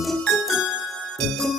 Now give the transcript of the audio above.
Thank you.